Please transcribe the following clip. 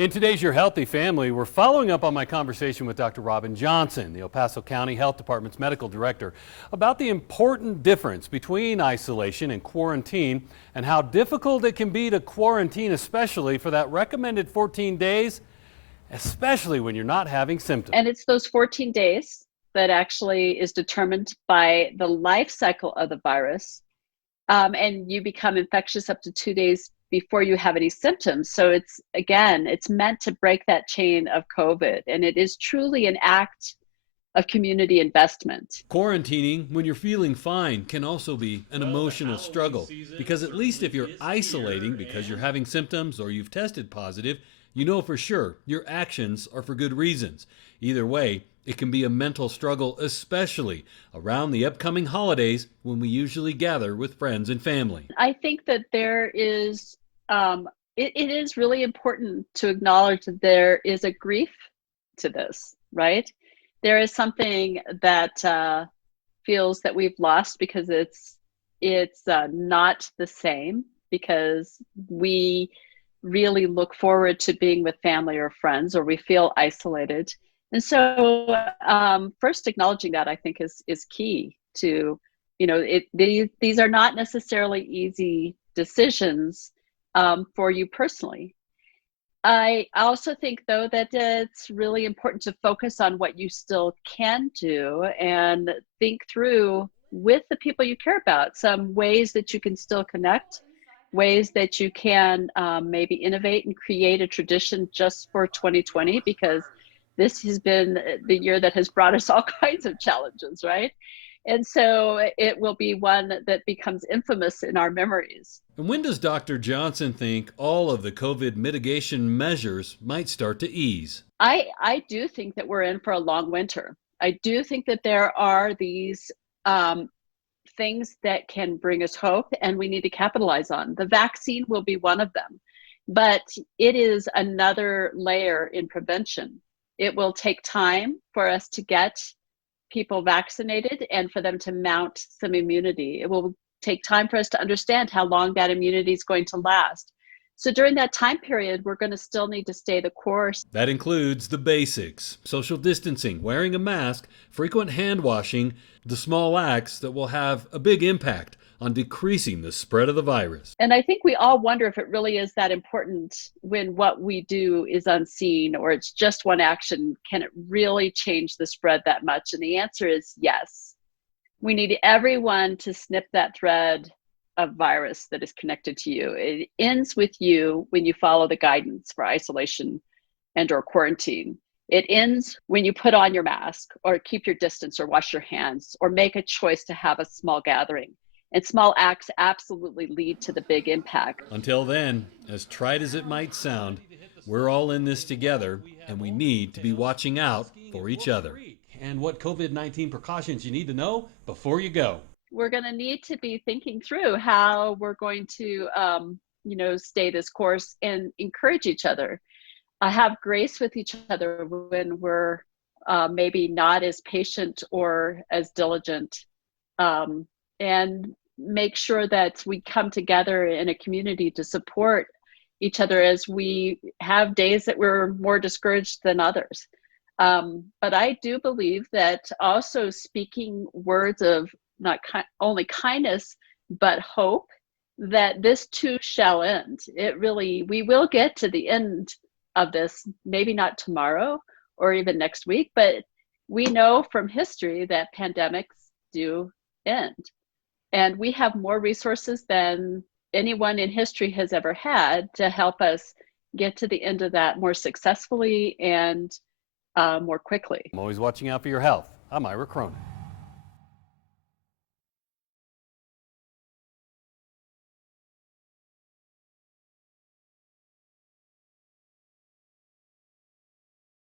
In today's Your Healthy Family, we're following up on my conversation with Dr. Robin Johnson, the El Paso County Health Department's medical director, about the important difference between isolation and quarantine and how difficult it can be to quarantine, especially for that recommended 14 days, especially when you're not having symptoms. And it's those 14 days that actually is determined by the life cycle of the virus. And you become infectious up to 2 days before you have any symptoms. So it's meant to break that chain of COVID. And it is truly an act of community investment. Quarantining when you're feeling fine can also be an emotional struggle, because at least if you're isolating because you're having symptoms or you've tested positive, you know for sure your actions are for good reasons. Either way, it can be a mental struggle, especially around the upcoming holidays when we usually gather with friends and family. I think that it is really important to acknowledge that there is a grief to this, right? There is something that feels that we've lost because it's not the same, because we really look forward to being with family or friends, or we feel isolated. And so first acknowledging that, I think, is key to, these are not necessarily easy decisions for you personally. I also think, though, that it's really important to focus on what you still can do and think through with the people you care about some ways that you can still connect, ways that you can maybe innovate and create a tradition just for 2020, because this has been the year that has brought us all kinds of challenges, right? And so it will be one that becomes infamous in our memories. And when does Dr. Johnson think all of the COVID mitigation measures might start to ease? I do think that we're in for a long winter. I do think that there are these things that can bring us hope, and we need to capitalize on. The vaccine will be one of them, but it is another layer in prevention. It will take time for us to get people vaccinated and for them to mount some immunity. It will take time for us to understand how long that immunity is going to last. So during that time period, we're going to still need to stay the course. That includes the basics: social distancing, wearing a mask, frequent hand washing, the small acts that will have a big impact on decreasing the spread of the virus. And I think we all wonder if it really is that important when what we do is unseen, or it's just one action. Can it really change the spread that much? And the answer is yes. We need everyone to snip that thread of virus that is connected to you. It ends with you when you follow the guidance for isolation and or quarantine. It ends when you put on your mask, or keep your distance, or wash your hands, or make a choice to have a small gathering. And small acts absolutely lead to the big impact. Until then, as trite as it might sound, we're all in this together, and we need to be watching out for each other. And what COVID-19 precautions you need to know before you go. We're going to need to be thinking through how we're going to, stay this course and encourage each other. Have grace with each other when we're maybe not as patient or as diligent. And make sure that we come together in a community to support each other as we have days that we're more discouraged than others. But I do believe that also speaking words of not only kindness, but hope, that this too shall end. We will get to the end of this, maybe not tomorrow or even next week, but we know from history that pandemics do end. And we have more resources than anyone in history has ever had to help us get to the end of that more successfully and more quickly. I'm always watching out for your health. I'm Ira Cronin.